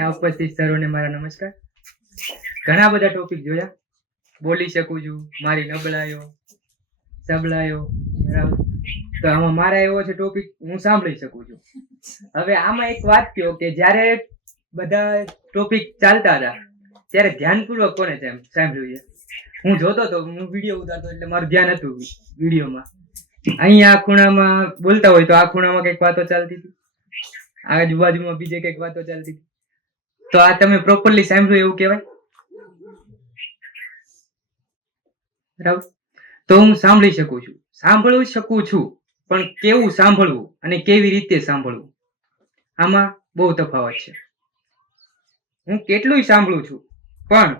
અહીંયા ઉપસ્થિત સર્વને મારા નમસ્કાર. ઘણા બધા ટોપિક જોયા, બોલી શકું છું, મારી નબળાઈઓ, સબળાઈઓ, બરાબર. તો આમાં મારા એવો છે ટોપિક, હું સાંભળી શકું છું. હવે આમાં એક વાત કહો કે જ્યારે બધા ટોપિક ચાલતા હતા ત્યારે ધ્યાનપૂર્વક કોને સાંભળ્યું છે? હું જોતો હતો, હું વિડીયો ઉતારતો એટલે મારું ધ્યાન હતું વિડીયોમાં. અહીંયા આ ખૂણામાં બોલતા હોય તો આ ખૂણામાં કઈક વાતો ચાલતી હતી, આજુબાજુમાં બીજે કઈક વાતો ચાલતી હતી. તો આ તમે પ્રોપરલી સાંભળ્યું એવું કહેવાય? બરાબર. તો હું સાંભળી શકું છું, સાંભળી શકું છું, પણ કેવું સાંભળવું અને કેવી રીતે સાંભળવું, આમાં બહુ તફાવત છે. હું કેટલું સાંભળું છું, પણ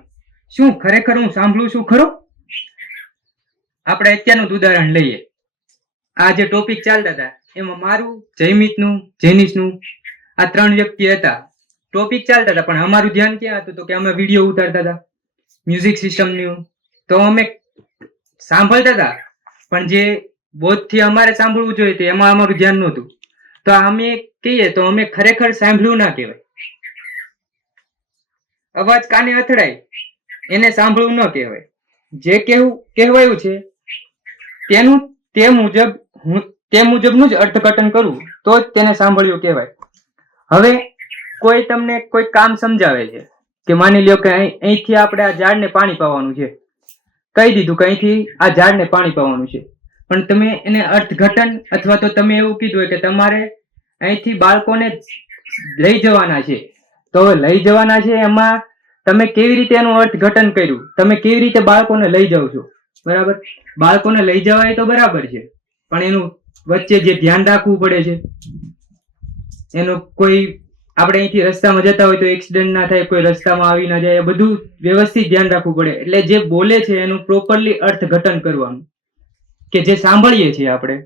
શું ખરેખર હું સાંભળું છું ખરો? આપણે અત્યારનું ઉદાહરણ લઈએ. આ જે ટોપિક ચાલતા હતા એમાં મારું, જયમિતનું, જેનિશનું, આ 3 વ્યક્તિ હતા. ટોપિક ચાલતા હતા પણ અમારું ધ્યાન ક્યાં હતું? તો કે અમે વિડીયો ઉતારતા હતા મ્યુઝિક સિસ્ટમનું. તો અમે સાંભળતા હતા પણ જે બોધથી અમારે સાંભળવું જોઈએ તો એમાં અમારું ધ્યાન નહોતું. તો અમે કહીએ તો અમે ખરેખર સાંભળ્યું ના કહેવાય. અવાજ કાને અથડાય એને સાંભળવું ન કહેવાય. જે કહેવાયું છે તેનું તે મુજબનું જ અર્થઘટન કરવું તો જ તેને સાંભળ્યું કહેવાય. હવે કોઈ તમને કોઈ કામ સમજાવે છે કે માની લ્યો કે અહીંથી આપણે આ ઝાડને પાણી પાવાનું છે, કહી દીધું કે અહીંથી આ ઝાડને પાણી પાવાનું છે, પણ તમે એને અર્થઘટન અથવા તો તમે એવું કીધું કે તમારે અહીંથી બાળકોને લઈ જવાના છે. તો લઈ જવાના છે એમાં તમે કેવી રીતે એનું અર્થઘટન કર્યું, તમે કેવી રીતે બાળકોને લઈ જાઓ છો, બરાબર? બાળકોને લઈ જવાય તો બરાબર છે, પણ એનું વચ્ચે જે ધ્યાન રાખવું પડે છે, એનો કોઈ આપણે અહીંથી રસ્તામાં જતા હોય તો એક્સિડન્ટ ના થાય, કોઈ રસ્તામાં આવી ના જાય, એ બધું વ્યવસ્થિત ધ્યાન રાખવું પડે. એટલે જે બોલે છે એનું પ્રોપરલી અર્થઘટન કરવાનું, કે જે સાંભળીએ છીએ આપણે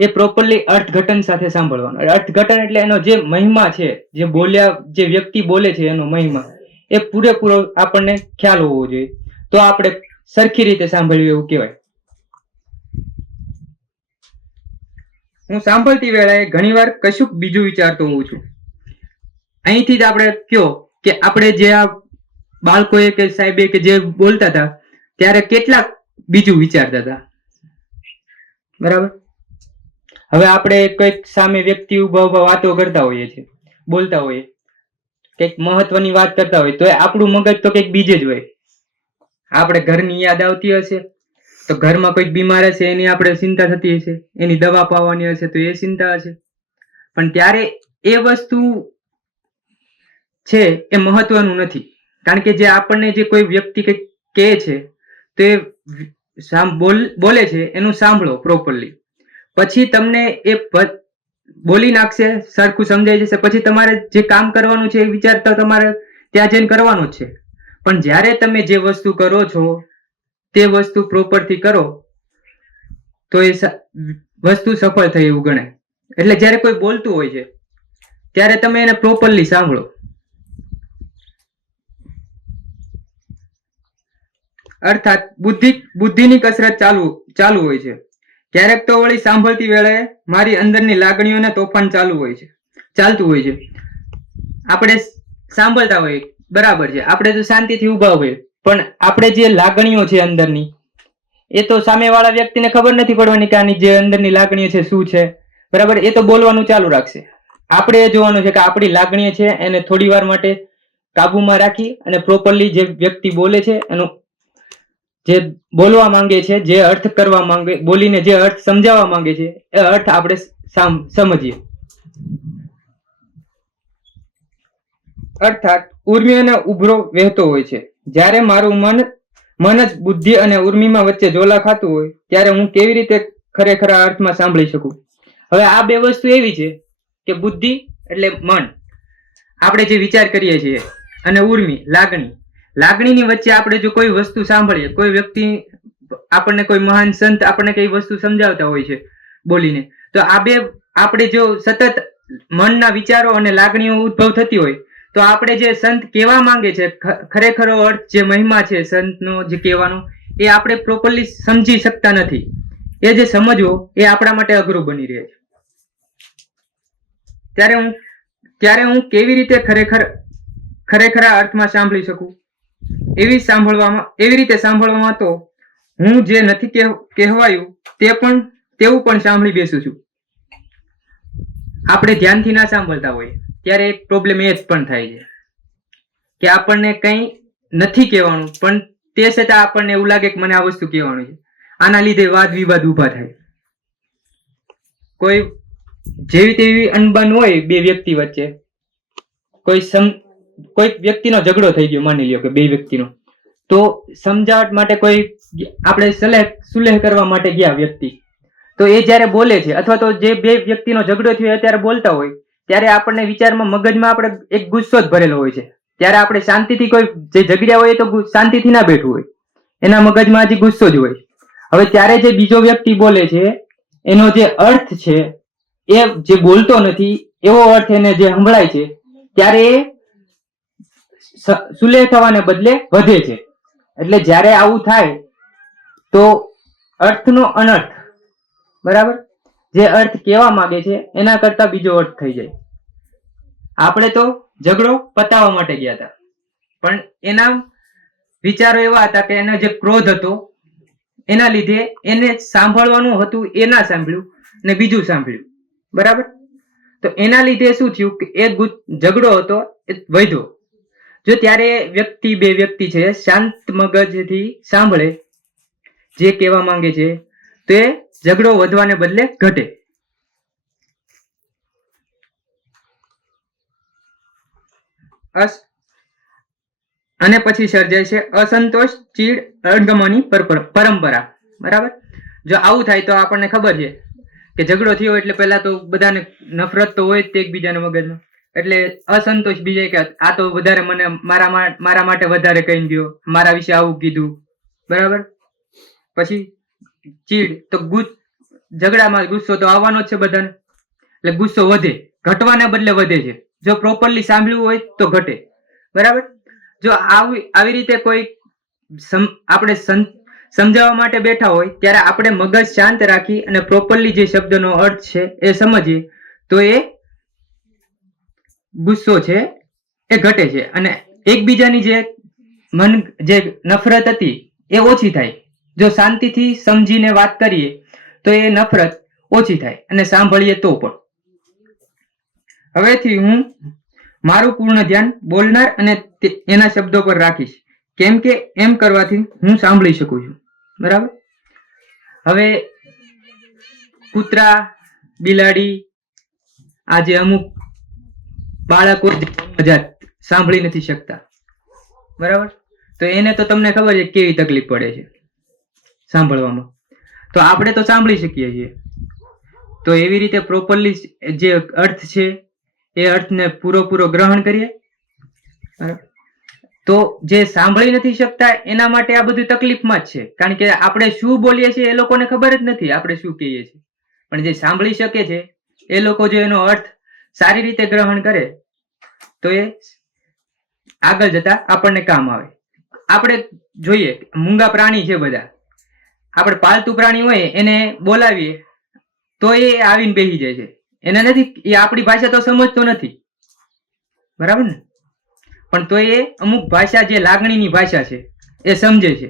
એ પ્રોપરલી અર્થઘટન સાથે સાંભળવાનું. અર્થઘટન એટલે એનો જે મહિમા છે, જે બોલ્યા, જે વ્યક્તિ બોલે છે એનો મહિમા એ પૂરેપૂરો આપણને ખ્યાલ હોવો જોઈએ, તો આપણે સરખી રીતે સાંભળ્યું એવું કહેવાય. હું સાંભળતી વેળાએ ઘણીવાર કશુંક બીજું વિચારતો હોઉં છું. અહીંથી જ આપણે કયો કે આપણે જે આ બાળકોએ કે સાહેબે કે જે બોલતા હતા ત્યારે કેટલાક બીજું વિચારતા હતા, બરાબર? હવે આપણે કોઈક સામે વ્યક્તિ ઉભા વાતો કરતા હોઈએ છીએ, બોલતા હોઈએ, કંઈક મહત્વની વાત કરતા હોય તો આપણું મગજ તો કંઈક બીજે જ હોય. આપણે ઘરની યાદ આવતી હશે તો ઘરમાં કોઈક બીમાર હશે એની આપણે ચિંતા થતી હશે, એની દવા પાવાની હશે તો એ ચિંતા હશે. પણ ત્યારે એ વસ્તુ છે એ મહત્વનું નથી, કારણ કે જે આપણને જે કોઈ વ્યક્તિ કંઈક કહે છે તો એ બોલે છે એનું સાંભળો પ્રોપરલી. પછી તમને એ બોલી નાખશે, સરખું સમજાઈ જશે, પછી તમારે જે કામ કરવાનું છે એ વિચારતા તમારે ત્યાં જઈને કરવાનું જ છે. પણ જ્યારે તમે જે વસ્તુ કરો છો તે વસ્તુ પ્રોપરથી કરો તો એ વસ્તુ સફળ થઈ એવું ગણાય. એટલે જ્યારે કોઈ બોલતું હોય છે ત્યારે તમે એને પ્રોપરલી સાંભળો. અર્થાત બુદ્ધિની કસરત ચાલુ હોય છે. ક્યારેક તો વળી સાંભળતી વેળાએ મારી અંદરની લાગણીઓને તોફાન ચાલતું હોય છે. આપણે સાંભળતા હોઈએ, બરાબર છે, આપણે તો શાંતિથી ઊભા હોઈએ, પણ આપણે જે લાગણીઓ છે અંદરની એ તો સામેવાળા વ્યક્તિને ખબર નથી પડવાની કે આની જે અંદરની લાગણીઓ છે શું છે, બરાબર? એ તો બોલવાનું ચાલુ રાખશે. આપણે એ જોવાનું છે કે આપણી લાગણીઓ છે એને થોડી વાર માટે કાબુમાં રાખી અને પ્રોપરલી જે વ્યક્તિ બોલે છે એનું જે બોલવા માંગે છે, જે અર્થ કરવા માંગે, બોલીને જે અર્થ સમજાવવા માંગે છે એ અર્થ આપણે સમજીએ. અર્થાત ઉર્મિ અને ઉભરો વહેતો હોય છે. જ્યારે મારું મન જ બુદ્ધિ અને ઉર્મિમાં વચ્ચે ઝોલા ખાતું હોય ત્યારે હું કેવી રીતે ખરેખર અર્થમાં સાંભળી શકું? હવે આ બે વસ્તુ એવી છે કે બુદ્ધિ એટલે મન, આપણે જે વિચાર કરીએ છીએ, અને ઉર્મિ લાગણીની વચ્ચે આપણે જો કોઈ વસ્તુ સાંભળીએ, કોઈ વ્યક્તિ આપણને, કોઈ મહાન સંત આપણને કઈ વસ્તુ સમજાવતા હોય છે બોલીને, તો આ બે આપણે જો સતત મનના વિચારો અને લાગણીઓ ઉદ્ભવ થતી હોય તો આપણે જે સંત કહેવા માંગે છે ખરેખરો અર્થ, જે મહિમા છે સંતનો જે કહેવાનો, એ આપણે પ્રોપરલી સમજી શકતા નથી. એ જે સમજવો એ આપણા માટે અઘરું બની રહે છે. ત્યારે હું કેવી રીતે ખરેખર ખરેખરા અર્થમાં સાંભળી શકું. એવી રીતે સાંભળવામાં તો હું જે નથી કહેવાયું તેવું પણ સાંભળી બેસું છું. આપણે ધ્યાનથી ના સાંભળતા હોય ત્યારે એક પ્રોબ્લેમ એ જ પણ થાય છે કે આપણને કંઈ નથી કહેવાનું, પણ તે છતાં આપણને એવું લાગે કે મને આ વસ્તુ કહેવાનું છે. આના લીધે વાદ વિવાદ ઉભા થાય. કોઈ જેવી તેવી અનબન હોય બે વ્યક્તિ વચ્ચે, કોઈ વ્યક્તિનો ઝઘડો થઈ ગયો, માની લ્યો કે બે વ્યક્તિનો, તો સમજાવટ માટે કોઈ આપણે સુલેહ કરવા માટે ગયા વ્યક્તિ, તો એ જ્યારે બોલે છે અથવા તો જે બે વ્યક્તિનો ઝઘડો થયો ત્યારે બોલતા હોય ત્યારે આપણને વિચારમાં મગજમાં આપણે એક ગુસ્સો જ ભરેલો હોય છે. ત્યારે આપણે શાંતિથી કોઈ જે ઝઘડ્યા હોય તો શાંતિથી ના બેઠવું હોય, એના મગજમાં હજી ગુસ્સો જ હોય. હવે ત્યારે જે બીજો વ્યક્તિ બોલે છે એનો જે અર્થ છે એ જે બોલતો નથી એવો અર્થ એને જે સંભળાય છે ત્યારે એ સુલેહ થવાને બદલે વધે છે. એટલે જ્યારે આવું થાય તો અર્થનો અનર્થ, બરાબર, જે અર્થ કહેવા માંગે છે એના કરતા બીજો અર્થ થઈ જાય. આપણે તો ઝઘડો પતાવવા માટે ગયા હતા, પણ એના વિચારો એવા હતા કે એનો જે ક્રોધ હતો એના લીધે એને સાંભળવાનું હતું એ ના સાંભળ્યું ને બીજું સાંભળ્યું, બરાબર. તો એના લીધે શું થયું કે એ ઝઘડો હતો એ વધ્યો. જો ત્યારે બે વ્યક્તિ છે શાંત મગજથી સાંભળે જે કહેવા માંગે છે તો એ ઝઘડો વધવાને બદલે ઘટે. અને પછી સર્જાય છે અસંતોષ, ચીડ, અણગમાની પરંપરા, બરાબર. જો આવું થાય તો આપણને ખબર છે કે ઝઘડો થયો એટલે પહેલા તો બધાને નફરત તો હોય જ તે એકબીજાના મગજમાં, એટલે અસંતોષ બીજે કે આ તો વધારે મને મારા માટે વધારે કહી ગયો, મારા વિશે આવું કીધું, બરાબર. પછી ચીડ, તો ઝઘડામાં ગુસ્સો તો આવવાનો જ છે બધાને, એટલે ગુસ્સો વધે, ઘટવાના બદલે વધે છે. જો પ્રોપરલી સાંભળ્યું હોય તો ઘટે, બરાબર. જો આવી રીતે કોઈ આપણે સમજાવવા માટે બેઠા હોય ત્યારે આપણે મગજ શાંત રાખી અને પ્રોપરલી જે શબ્દનો અર્થ છે એ સમજીએ તો એ ગુસ્સો છે એ ઘટે છે અને એકબીજાની જે નફરત હતી એ ઓછી થાય. જો શાંતિથી સમજીને વાત કરીએ તો એ નફરત ઓછી થાય અને સાંભળીએ તો પણ. હવેથી હું મારું પૂર્ણ ધ્યાન બોલનાર અને એના શબ્દો પર રાખીશ, કેમ કે એમ કરવાથી હું સાંભળી શકું છું, બરાબર. હવે કૂતરા, બિલાડી, આજે અમુક બાળકો સાંભળી નથી શકતા, બરાબર. તો એને તો તમને ખબર છે કેવી તકલીફ પડે છે સાંભળવામાં. તો આપણે તો સાંભળી શકીએ છીએ, તો એવી રીતે પ્રોપરલી જે અર્થ છે એ અર્થને પૂરો ગ્રહણ કરીએ. તો જે સાંભળી નથી શકતા એના માટે આ બધું તકલીફમાં જ છે, કારણ કે આપણે શું બોલીએ છીએ એ લોકોને ખબર જ નથી આપણે શું કહીએ છીએ. પણ જે સાંભળી શકે છે એ લોકો જો એનો અર્થ સારી રીતે ગ્રહણ કરે તો એ આગળ જતા આપણને કામ આવે. આપણે જોઈએ મૂંગા પ્રાણી છે બધા, આપણે પાલતુ પ્રાણી હોય એને બોલાવીએ તો એ આવીને બેસી જાય છે, એને નથી, એ આપણી ભાષા તો સમજતો નથી, બરાબર ને. પણ તો એ અમુક ભાષા જે લાગણીની ભાષા છે એ સમજે છે.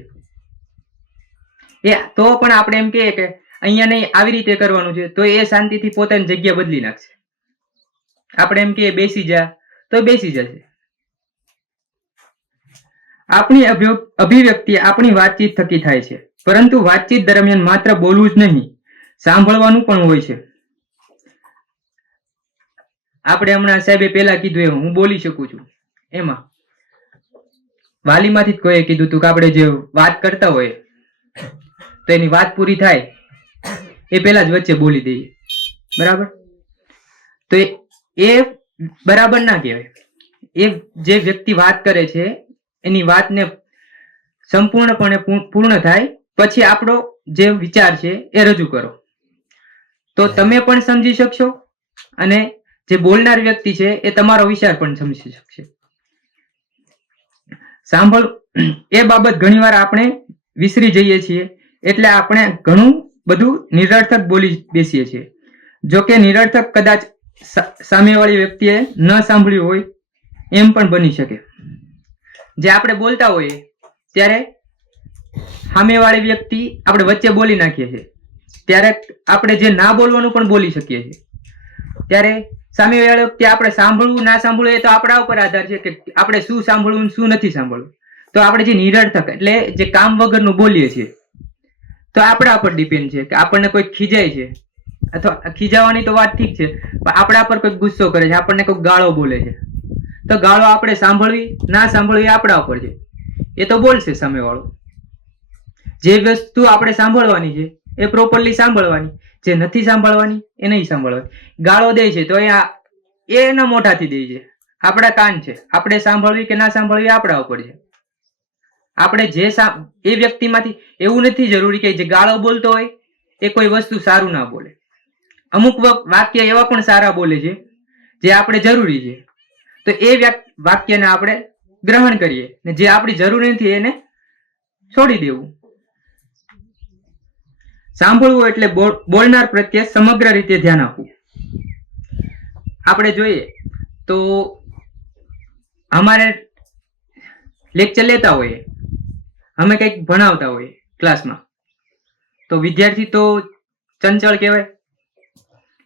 એ તો પણ આપણે એમ કહીએ કે અહીંયા નહીં આવી રીતે કરવાનું છે તો એ શાંતિથી પોતાની જગ્યા બદલી નાખશે. આપણે એમ કહીએ બેસી જા તો બેસી જશે. આપણી અભિવ્યક્તિ આપણી વાતચીત થકી થાય છે, પરંતુ વાતચીત દરમિયાન માત્ર બોલવું જ નહીં, સાંભળવાનું પણ હોય છે. આપણે હમણાં સાહેબે પહેલા કીધું એમ હું બોલી શકું છું, એમાં વાલીમાંથી જ કોઈએ કીધું હતું કે આપણે જે વાત કરતા હોય તો એની વાત પૂરી થાય એ પહેલા જ વચ્ચે બોલી દઈએ, બરાબર. તો એ બરાબર ના કહેવાય. એ જે વ્યક્તિ વાત કરે છે એની વાતને સંપૂર્ણપણે પૂર્ણ થાય પછી આપણો જે વિચાર છે એ રજૂ કરો, તો તમે પણ સમજી શકશો અને જે બોલનાર વ્યક્તિ છે એ તમારો વિચાર પણ સમજી શકશે. એ બાબત ઘણીવાર આપણે વિસરી જઈએ છીએ, એટલે આપણે ઘણું બધું નિરર્થક બોલી બેસીએ છીએ. જો કે નિરર્થક કદાચ સામેવાળી વ્યક્તિએ ન સાંભળ્યું હોય એમ પણ બની શકે, જે આપણે બોલતા હોઈએ ત્યારે સામેવાળી વ્યક્તિ આપણે વચ્ચે બોલી નાખીએ છીએ, ત્યારે આપણે જે ના બોલવાનું પણ બોલી શકીએ છીએ. ત્યારે સામેવાળી વ્યક્તિ આપણે સાંભળવું ના સાંભળવું એ તો આપણા ઉપર આધાર છે કે આપણે શું સાંભળવું ને શું નથી સાંભળવું. તો આપણે જે નિરર્થક એટલે જે કામ વગરનું બોલીએ છીએ તો આપણા પર ડિપેન્ડ છે કે આપણને કોઈ ખીજાય છે, અથવા ખીજાવાની તો વાત ઠીક છે, પણ આપણા પર કોઈ ગુસ્સો કરે છે, આપણને કોઈ ગાળો બોલે છે, તો ગાળો આપણે સાંભળવી ના સાંભળવી આપણા ઉપર છે. એ તો બોલશે સામેવાળો. જે વસ્તુ આપણે સાંભળવાની છે એ પ્રોપરલી સાંભળવાની, જે નથી સાંભળવાની એ નહીં સાંભળવાની. ગાળો દે છે તો એ એના મોઢાથી દે છે, આપણા કાન છે, આપણે સાંભળવી કે ના સાંભળવી આપણા ઉપર છે. આપણે જે એ વ્યક્તિમાંથી એવું નથી જરૂરી કે જે ગાળો બોલતો હોય એ કોઈ વસ્તુ સારું ના બોલે. અમુક વાક્ય એવા પણ સારા બોલે છે જે આપણે જરૂરી છે, તો એ વાક્યને આપણે ગ્રહણ કરીએ ને જે આપણી જરૂર નથી એને છોડી દેવું. સાંભળવું એટલે બોલનાર પ્રત્યે સમગ્ર રીતે ધ્યાન આપવું. આપણે જોઈએ તો અમારે લેક્ચર લેતા હોઈએ, અમે કંઈક ભણાવતા હોઈએ ક્લાસમાં, તો વિદ્યાર્થી તો ચંચળ કહેવાય,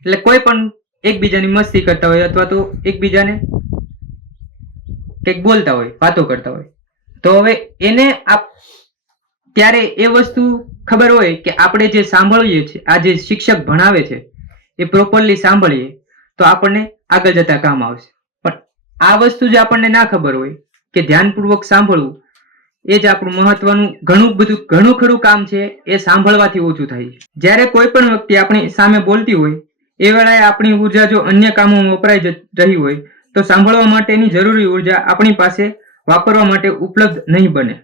એટલે કોઈ પણ એકબીજાની મસ્તી કરતા હોય અથવા તો એકબીજાને કંઈક બોલતા હોય, વાતો કરતા હોય, તો હવે એને ત્યારે એ વસ્તુ ખબર હોય કે આપણે જે સાંભળીએ છીએ, આ જે શિક્ષક ભણાવે છે એ પ્રોપરલી સાંભળીએ તો આપણને આગળ જતા કામ આવશે. પણ આ વસ્તુ જે આપણને ના ખબર હોય કે ધ્યાનપૂર્વક સાંભળવું એ જ આપણું મહત્વનું ઘણું ખરું કામ છે, એ સાંભળવાથી ઓછું થાય છે. જ્યારે કોઈ પણ વ્યક્તિ આપણી સામે બોલતી હોય એ વેળાએ આપણી ઉર્જા જો અન્ય કામોમાં વપરાઈ રહી હોય તો સાંભળવા માટેની જરૂરી ઉર્જા આપણી પાસે વાપરવા માટે ઉપલબ્ધ નહીં બને.